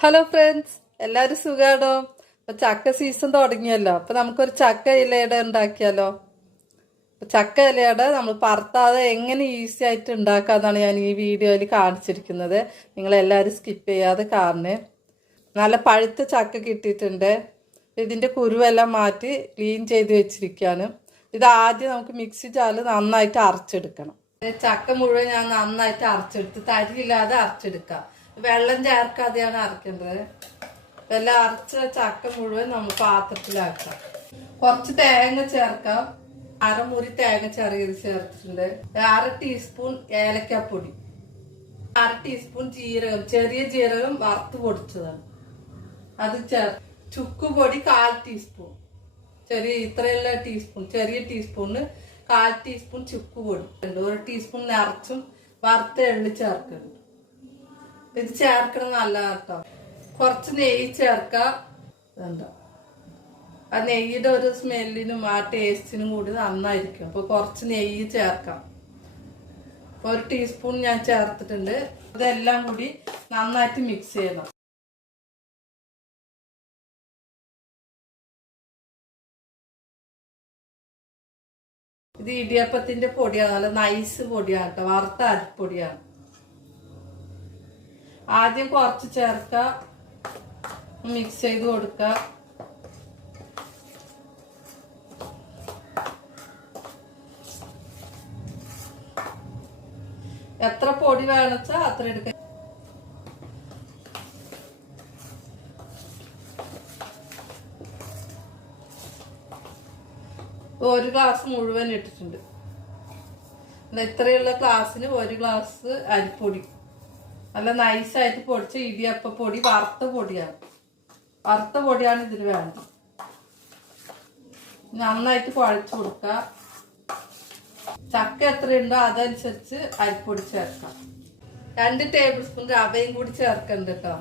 Hello friends എല്ലാവരും സുഖാണോ? അപ്പൊ ചക്ക സീസൺ തുടങ്ങിയല്ലോ. അപ്പൊ നമുക്കൊരു ചക്ക ഇലയുടെ ഉണ്ടാക്കിയാലോ? ചക്ക ഇലയുടെ നമ്മൾ പറത്താതെ എങ്ങനെ ഈസി ആയിട്ട് ഉണ്ടാക്കാന്നാണ് ഞാൻ ഈ വീഡിയോയിൽ കാണിച്ചിരിക്കുന്നത്. നിങ്ങൾ എല്ലാവരും സ്കിപ്പ് ചെയ്യാതെ കാണണേ. നല്ല പഴുത്ത ചക്ക കിട്ടിയിട്ടുണ്ട്. ഇതിന്റെ കുരുവെല്ലാം മാറ്റി ക്ലീൻ ചെയ്ത് വെച്ചിരിക്കുകയാണ് ഇത് ആദ്യം നമുക്ക് മിക്സി ജാറിൽ നന്നായിട്ട് അരച്ചെടുക്കണം. ചക്ക മുഴുവൻ ഞാൻ നന്നായിട്ട് അരച്ചെടുത്ത് തരിയില്ലാതെ അരച്ചെടുക്കാം. വെള്ളം ചേർക്കാതെയാണ് അരക്കേണ്ടത്. എല്ലാം അരച്ച ചക്ക മുഴുവൻ നമ്മൾ പാത്രത്തിലാക്കാം. കുറച്ച് തേങ്ങ ചേർക്കാം. അരമുറി തേങ്ങ ചെറിയത് ചേർത്തിട്ടുണ്ട്. അര ടീസ്പൂൺ ഏലക്കാപ്പൊടി. അര ടീസ്പൂൺ ജീരകം. ചെറിയ ജീരകം വറുത്ത് പൊടിച്ചതാണ്. അത് ചേർ ചുക്കുപൊടി കാൽ ടീസ്പൂൺ ചെറിയ ഇത്രയുള്ള ടീസ്പൂൺ ചെറിയ ടീസ്പൂണിന് കാൽ ടീസ്പൂൺ ചുക്കുപൊടി പൊടി. ഒരു ടീസ്പൂൺ നിറച്ചും വറുത്ത എള്ളി ചേർക്കുന്നുണ്ട് ഇത് ചേർക്കണം നല്ല കേട്ടോ കുറച്ച് നെയ്യ് ചേർക്കാം. ഇതുണ്ടോ? ആ നെയ്യുടെ ഒരു സ്മെല്ലിനും ആ ടേസ്റ്റിനും കൂടി നന്നായിരിക്കും. അപ്പൊ കുറച്ച് നെയ്യ് ചേർക്കാം. അപ്പൊ ഒരു ടീസ്പൂൺ ഞാൻ ചേർത്തിട്ടുണ്ട്. ഇതെല്ലാം കൂടി നന്നായിട്ട് മിക്സ് ചെയ്യണം. ഇത് ഇടിയപ്പത്തിന്റെ പൊടിയാണ് നല്ല നൈസ് പൊടിയാണ് കേട്ടോ. വറുത്ത അരിപ്പൊടിയാണ്. ആദ്യം കുറച്ച് ചേർക്ക മിക്സ് ചെയ്ത് കൊടുക്ക എത്ര പൊടി വേണച്ചാ അത്ര എടുക്ക. ഒരു ഗ്ലാസ് മുഴുവൻ ഇട്ടിട്ടുണ്ട്. ഇത്രയുള്ള ഗ്ലാസ്സിന് ഒരു ഗ്ലാസ് അരിപ്പൊടി. നല്ല നൈസായിട്ട് പൊടിച്ച ഇടിയപ്പ പൊടി വറുത്ത പൊടിയാണ്. വറുത്ത പൊടിയാണ് ഇതിന് വേണ്ടത്. നന്നായിട്ട് കുഴച്ച് കൊടുക്കുക. ചക്ക എത്രയുണ്ടോ അതനുസരിച്ച് അരിപ്പൊടി ചേർക്കാം. രണ്ട് ടേബിൾ സ്പൂൺ റവയും കൂടി ചേർക്കണ്ട കേട്ടോ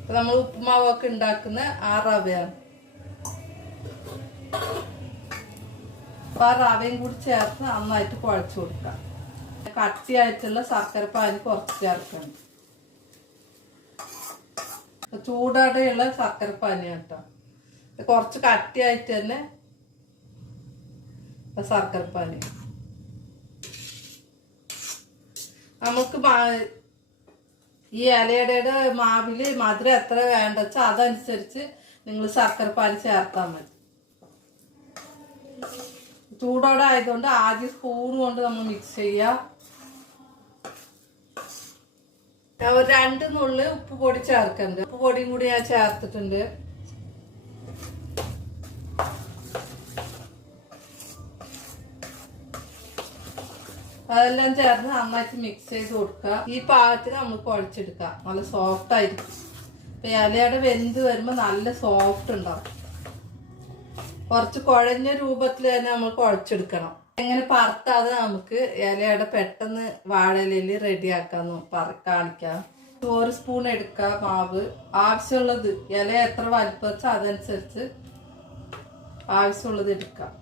ഇപ്പൊ നമ്മൾ ഉപ്പുമാവൊക്കെ ഉണ്ടാക്കുന്ന ആ റവയാണ്. അപ്പൊ ആ റവയും കൂടി ചേർത്ത് നന്നായിട്ട് കുഴച്ച് കൊടുക്കാം. കട്ടിയായിട്ടുള്ള ശർക്കര പാൽ കുറച്ച് ചേർക്കണം. ചൂടോടെയുള്ള ശർക്കര പാൽ കേട്ടോ കുറച്ച് കട്ടിയായിട്ട് തന്നെ പാൽ നമുക്ക് ഈ ഇലയുടെ മാവിൽ മധുരം എത്ര വേണ്ട വെച്ചാൽ അതനുസരിച്ച് നിങ്ങൾ ശർക്കര പാൽ ചേർത്താൽ മതി. ചൂടോടെ ആയതുകൊണ്ട് ആദ്യം സ്പൂൺ കൊണ്ട് നമ്മൾ മിക്സ് ചെയ്യാം. ഒരു രണ്ട് നുള്ളി ഉപ്പ് പൊടി ചേർക്കുന്നുണ്ട് ഉപ്പ് പൊടിയും കൂടി ഞാൻ ചേർത്തിട്ടുണ്ട്. അതെല്ലാം ചേർന്ന് നന്നായിട്ട് മിക്സ് ചെയ്ത് കൊടുക്കുക. ഈ പാകത്തിന് നമ്മൾ കുഴച്ചെടുക്കുക. നല്ല സോഫ്റ്റ് ആയിരിക്കും. ഇപ്പൊ ഇലയുടെ വെന്ത് വരുമ്പോൾ നല്ല സോഫ്റ്റ് ഉണ്ടാവും. കുറച്ച് കുഴഞ്ഞ രൂപത്തിൽ തന്നെ നമ്മൾ കുഴച്ചെടുക്കണം. എങ്ങനെ പറത്താതെ നമുക്ക് ഇലയുടെ പെട്ടെന്ന് വാഴയിലയിൽ റെഡിയാക്കാന്ന് പറ കാണിക്കാം. ഒരു സ്പൂൺ എടുക്കുക മാവ്. ആവശ്യമുള്ളത് ഇല എത്ര വലിപ്പം വെച്ചാൽ അതനുസരിച്ച് ആവശ്യമുള്ളത് എടുക്കാം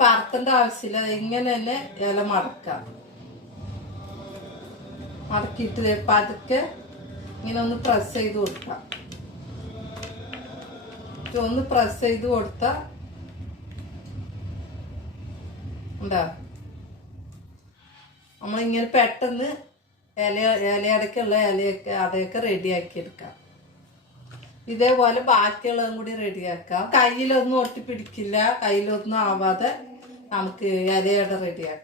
പറത്തേണ്ട ആവശ്യമില്ല. ഇങ്ങനെ തന്നെ ഇല മടക്കാം മടക്കിയിട്ട് പതുക്കെ ഇങ്ങനെ ഒന്ന് പ്രസ് ചെയ്ത് കൊടുക്കാം ഒന്ന് പ്രസ് ചെയ്ത് കൊടുത്ത. നമ്മളിങ്ങനെ പെട്ടെന്ന് ഇല ഇലയടക്കുള്ള ഇലയൊക്കെ അതൊക്കെ റെഡിയാക്കി എടുക്കാം. ഇതേപോലെ ബാക്കിയുള്ളതും കൂടി റെഡിയാക്കാം കയ്യിലൊന്നും ഒട്ടിപ്പിടിക്കില്ല. കയ്യിലൊന്നും ആവാതെ നമുക്ക് ഇലയട റെഡിയാക്കാം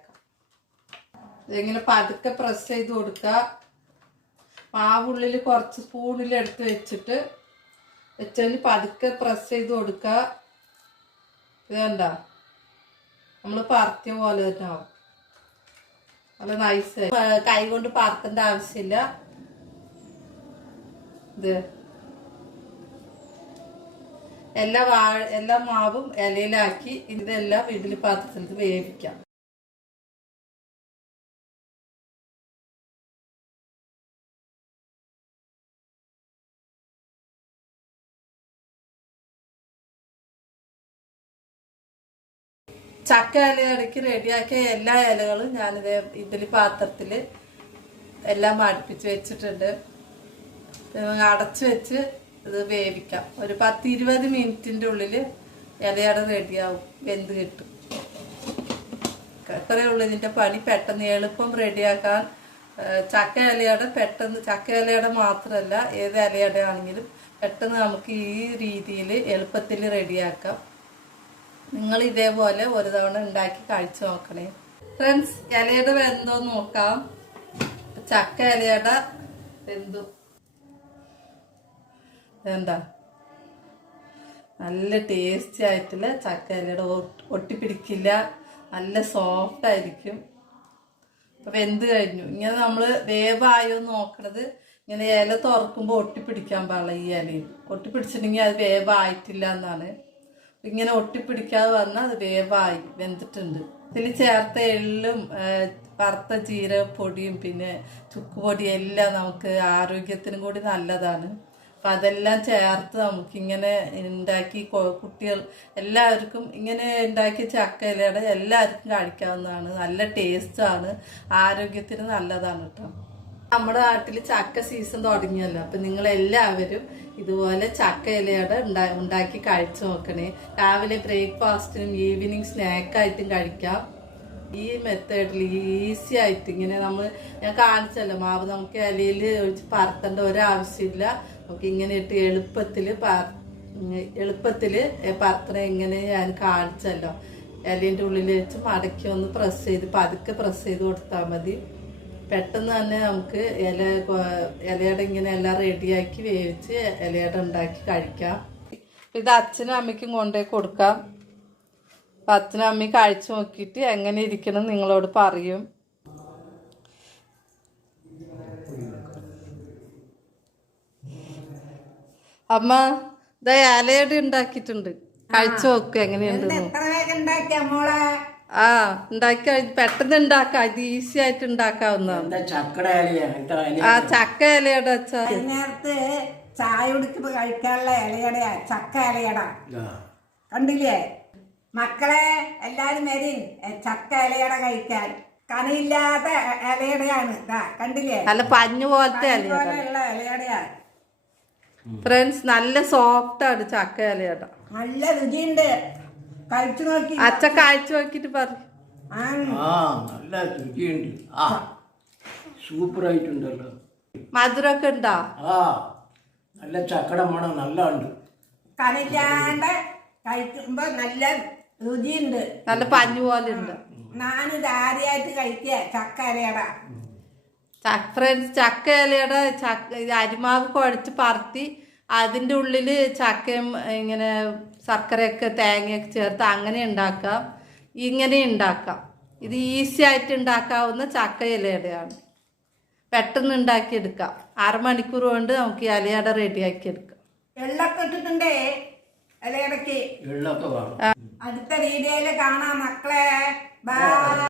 ഇതെങ്ങനെ പതുക്കെ പ്രസ് ചെയ്ത് കൊടുക്കുക മാവുള്ളിൽ കുറച്ച് സ്പൂണിൽ എടുത്ത് വെച്ചിട്ട് വെച്ചതിന് പതുക്കെ പ്രസ് ചെയ്ത് കൊടുക്കുക ഇത് കണ്ട? നമ്മൾ പറത്തിയ പോലെ തന്നെ ആവും. നല്ല നൈസ് കൈ കൊണ്ട് പറത്തേണ്ട ആവശ്യമില്ല. ഇത്. എല്ലാ വാഴ എല്ലാ മാവും ഇലയിലാക്കി ഇതെല്ലാം ഇഡ്ഡലി പാത്രത്തിൽ വേവിക്കാം. ചക്ക ഇലയിടയ്ക്ക് റെഡിയാക്കിയ എല്ലാ ഇലകളും ഞാനിത് ഇതിൽ പാത്രത്തിൽ എല്ലാം അടുപ്പിച്ച് വെച്ചിട്ടുണ്ട്. അടച്ച് വെച്ച് ഇത് വേവിക്കാം. ഒരു പത്ത് ഇരുപത് മിനിറ്റിന്റെ ഉള്ളിൽ ഇലയട റെഡിയാവും. വെന്ത് കിട്ടും. ഇത്രയേ ഉള്ളൂ ഇതിന്റെ പണി. പെട്ടെന്ന് എളുപ്പം റെഡിയാക്കാൻ ചക്ക ഇലയുടെ പെട്ടെന്ന് ചക്ക ഇലയുടെ മാത്രമല്ല ഏത് ഇലയുടെ ആണെങ്കിലും പെട്ടെന്ന് നമുക്ക് ഈ രീതിയിൽ എളുപ്പത്തിൽ റെഡിയാക്കാം. നിങ്ങൾ ഇതേപോലെ ഒരു തവണ ഉണ്ടാക്കി കഴിച്ചു നോക്കണേ. ഫ്രണ്ട്സ് ഇലയുടെ വെന്തോ നോക്കാം. ചക്ക ഇലയുടെ വെന്തു. എന്താ നല്ല ടേസ്റ്റി ആയിട്ടുള്ള ചക്ക ഇലയുടെ ഒട്ട് ഒട്ടിപ്പിടിക്കില്ല. നല്ല സോഫ്റ്റ് ആയിരിക്കും. അപ്പൊ വെന്ത് കഴിഞ്ഞു. ഇങ്ങനെ നമ്മൾ വേവായോ നോക്കണത് ഇങ്ങനെ ഇല തുറക്കുമ്പോൾ ഒട്ടിപ്പിടിക്കാൻ പാടില്ല ഈ ഇലയിൽ. ഒട്ടിപ്പിടിച്ചിട്ടുണ്ടെങ്കിൽ അത് വേവായിട്ടില്ല എന്നാണ്. ഇങ്ങനെ ഒട്ടിപ്പിടിക്കാതെ വന്നാൽ അത് വേവായി വെന്തിട്ടുണ്ട്. ഇതിൽ ചേർത്ത എള്ളും വറുത്ത ജീരകപ്പൊടിയും പിന്നെ ചുക്കുപൊടിയും എല്ലാം നമുക്ക് ആരോഗ്യത്തിനും കൂടി നല്ലതാണ്. അപ്പം അതെല്ലാം ചേർത്ത് നമുക്കിങ്ങനെ ഉണ്ടാക്കി കുട്ടികൾ എല്ലാവർക്കും ഇങ്ങനെ ഉണ്ടാക്കി ചക്കയിലയുടെ എല്ലാവർക്കും കഴിക്കാവുന്നതാണ്. നല്ല ടേസ്റ്റാണ്. ആരോഗ്യത്തിന് നല്ലതാണ് കേട്ടോ നമ്മുടെ നാട്ടിൽ ചക്ക സീസൺ തുടങ്ങിയല്ലോ. അപ്പം നിങ്ങൾ എല്ലാവരും ഇതുപോലെ ചക്ക ഇലയുടെ ഉണ്ടാ ഉണ്ടാക്കി കഴിച്ചു നോക്കണേ. രാവിലെ ബ്രേക്ക്ഫാസ്റ്റിനും ഈവനിങ് സ്നാക്കായിട്ടും കഴിക്കാം. ഈ മെത്തേഡിൽ ഈസി ആയിട്ട് ഇങ്ങനെ നമ്മൾ ഞാൻ കാണിച്ചല്ലോ മാവ് നമുക്ക് ഇലയിൽ ഒഴിച്ച് പറത്തേണ്ട ഒരാവശ്യമില്ല. നമുക്ക് ഇങ്ങനെ ഇട്ട് എളുപ്പത്തിൽ എളുപ്പത്തിൽ പറത്തണ എങ്ങനെ ഞാൻ കാണിച്ചല്ലോ. ഇലേന്റെ ഉള്ളിൽ വെച്ച് മടക്കി ഒന്ന് പ്രസ് ചെയ്ത് പതുക്കെ പ്രസ് ചെയ്ത് കൊടുത്താൽ മതി. പെട്ടെന്ന് തന്നെ നമുക്ക് ഇല ഇലയുടെ ഇങ്ങനെ എല്ലാം റെഡിയാക്കി വേവിച്ച് ഇലയുടെ ഉണ്ടാക്കി കഴിക്കാം. ഇത് അച്ഛനും അമ്മയ്ക്കും കൊണ്ടുപോയി കൊടുക്കാം. അപ്പം അച്ഛനും അമ്മയും കഴിച്ചു നോക്കിയിട്ട് എങ്ങനെ ഇരിക്കണം നിങ്ങളോട് പറയും. അമ്മ ഇതാ ഇലയുടെ ഉണ്ടാക്കിയിട്ടുണ്ട്. കഴിച്ചു നോക്കുക എങ്ങനെയുണ്ട് എത്ര വേഗം ഉണ്ടാക്കിയ മോളെ? ആ ഉണ്ടാക്കി പെട്ടെന്ന് ഉണ്ടാക്കാം. ഇത് ഈസി ആയിട്ട് ഉണ്ടാക്കാവുന്നതാണ്. ആ ചക്ക ഇലയുടെ അച്ഛാ ചായ കുടിക്കുമ്പോ കഴിക്കാനുള്ള ഇലയടയാ. ചക്ക ഇലയട. ആ. കണ്ടില്ലേ? മക്കളെ എല്ലാരും വരും. ചക്ക ഇലയട കഴിക്കാൻ. കനയില്ലാത്ത ഇലയടയാണ്. കണ്ടില്ലേ? നല്ല പഞ്ഞു പോലത്തെ ഇലയുടെ. ഇലയടയാ. ഫ്രണ്ട്സ് നല്ല സോഫ്റ്റ് ആണ് ചക്ക ഇലയുടെ. നല്ല രുചിയുണ്ട്. കഴിച്ചു നോക്കി. അച്ഛ കാഴ്ച നോക്കിട്ട് പറയും ആ, ആ നല്ല രുചിയുണ്ട്. ആ സൂപ്പർ ആയിട്ടുണ്ടല്ലോ മധുരമൊക്കെ ഉണ്ടോ? ആ നല്ല ചക്കട മണം നല്ല ഉണ്ട് കനയില്ലാണ്ട് കഴിക്കുമ്പോ നല്ല രുചിയുണ്ട്. നല്ല പഞ്ഞു പോലെ ഉണ്ട്. ഞാനിത് ആദ്യമായിട്ട് കഴിക്കുക ചക്ക ചക്ക ഫ്രണ്ട്സ് ചക്ക ഇലയുടെ ചക്ക അരിമാവ് കുഴച്ച് പറത്തി അതിന്റെ ഉള്ളിൽ ചക്കയും ഇങ്ങനെ ശർക്കരയൊക്കെ തേങ്ങയൊക്കെ ചേർത്ത് അങ്ങനെ ഉണ്ടാക്കാം. ഇങ്ങനെ ഉണ്ടാക്കാം. ഇത് ഈസി ആയിട്ട് ഉണ്ടാക്കാവുന്ന ചക്ക ഇലയുടെയാണ് പെട്ടെന്ന് ഉണ്ടാക്കിയെടുക്കാം. അരമണിക്കൂർ കൊണ്ട് നമുക്ക് ഈ ഇലയട റെഡിയാക്കി എടുക്കാം വെള്ളമൊക്കെ ഇട്ടിട്ടുണ്ടേ? ഇലയടക്ക് അടുത്ത വീഡിയോയിൽ കാണാം മക്കളെ. ബൈ